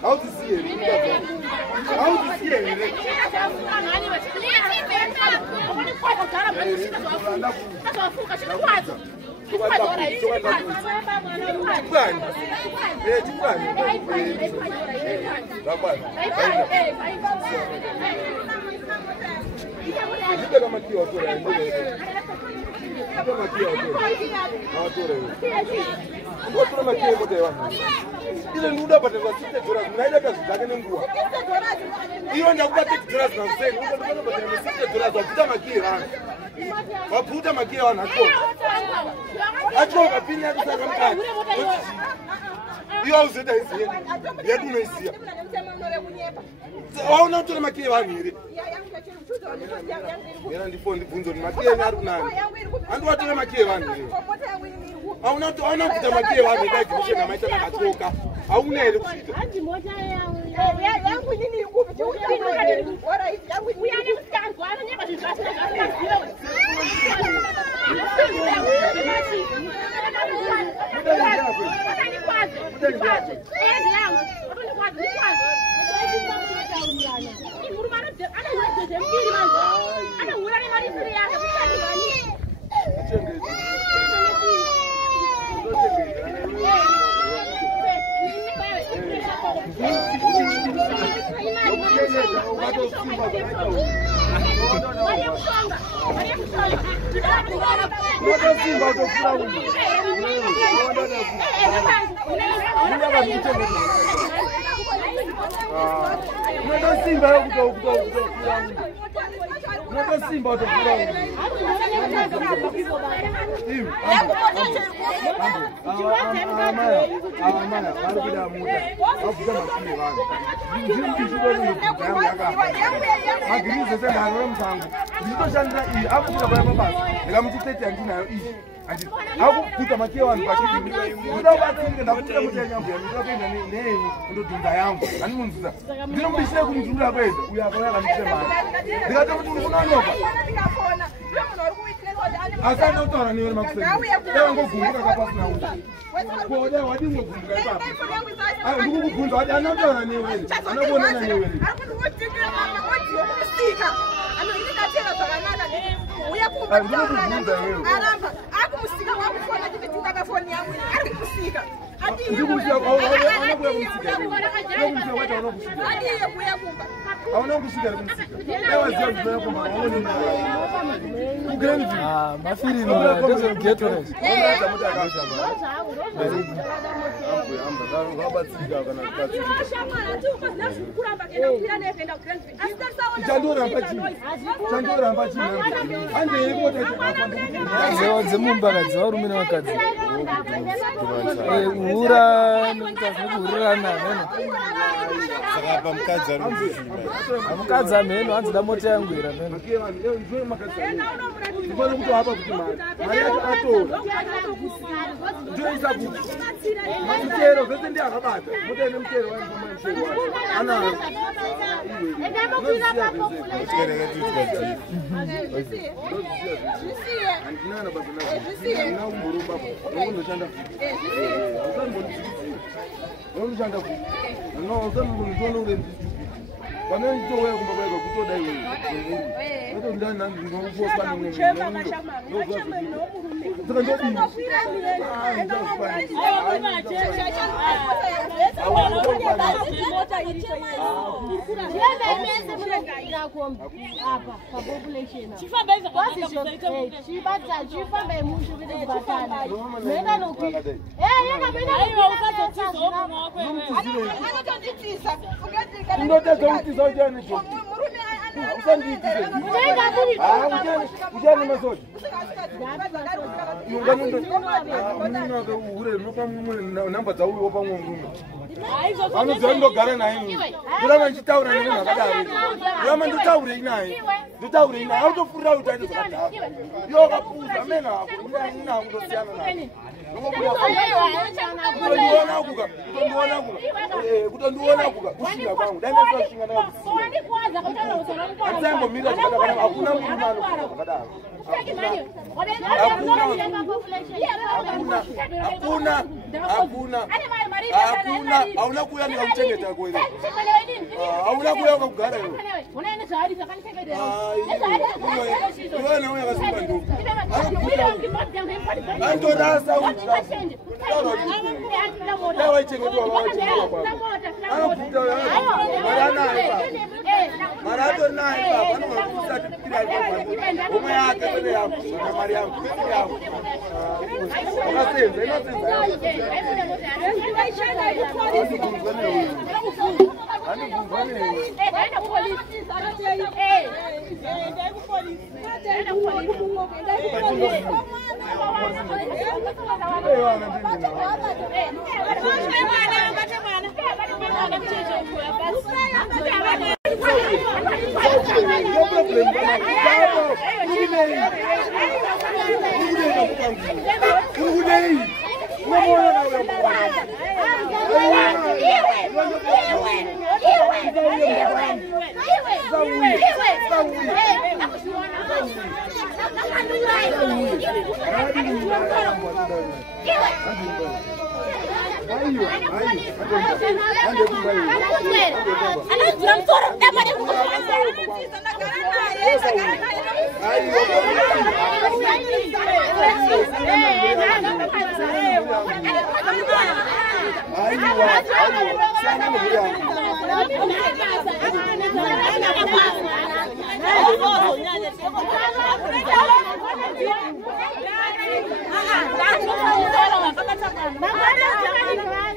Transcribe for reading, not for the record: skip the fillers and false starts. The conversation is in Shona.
How to see it? How to see it? Ile nuda pata kwa site dollars mnaida kazi zake ni nguo. Hiyo ndio kwa $6 na sasa nuda pata kwa $6 waputa makira. Waputa makira wanako. Acho kapini ya kusaka mkani. Hiyo uzeta hizi. Ya dumesia. Waona tuna makira waniri. Yana ndifondi bunzo ni makira nyaru nani. Andu watu na makira waniri. Hauna kuta makira waniri kisha na maisha nakatoka. Hauna ile kusita. Yangu nini nguvu? Bora hivi yangu ni yani mtango ana nyama zisasa. Aku kuta makia wangu pakiti muda wakati ndakuta mujanya mbuya ndakenda nei ndodunga yangu ani munzuza ndinombishira kumjumla kweza uyakona kanisema ndikati kuti unanoka asa ndotora niwe makusema leo ngogumbuka kapasi na uza kode wadi ngogumbuka papa ayo ndikukunza wadi anotora niwe anobona na niwe ano indikatela bakanana uyakumba aramba akumusika wakufona kitu takafoni yangu ari kusika ati ndikusika anakuya kusika ati yekuya kumba aona kusika kumsika ewa zio kumba waoni ugeni mafiri no doesn't get rest onda muda akasha amba daru babatsika kana kutatu shamana tu mazina kuramba kenda kupira nefenda grand after sawa chandora mbachi ande yebo tete Ze mumbaga za urumina wakadzi. Uhura uhura nana. Saka Amukadza meno hanzi da mota yangu ira meno. Ndibona ukuthi hapa kuti mari yacho atora. Ndio isabu. Mutero vese ndi akabata. Mutene mutero wangu manje. Ana. Anozondogara naye kuramba ndichitaura nemunhu akadaro kuramba nditaure inaye autofurira kuti aite zvakadaro iwo akapuza mena ako ina kundosiyana naye kutondiona kuka kushinga kwangu daindaisashinga nakusiaaimbomira zvakadaro hakuna murume anokuta zvakadaro hakuna hauna kuuya ndikakuchengeta kwere hauna kuuya ukakugara iwe nawe yakasimba nduku antorasa daiwaichengetwa anokuta mari atori naye baba anovakuisa tipikira umwe yake ene yangu kana mari yangu unasenza inosenza Mama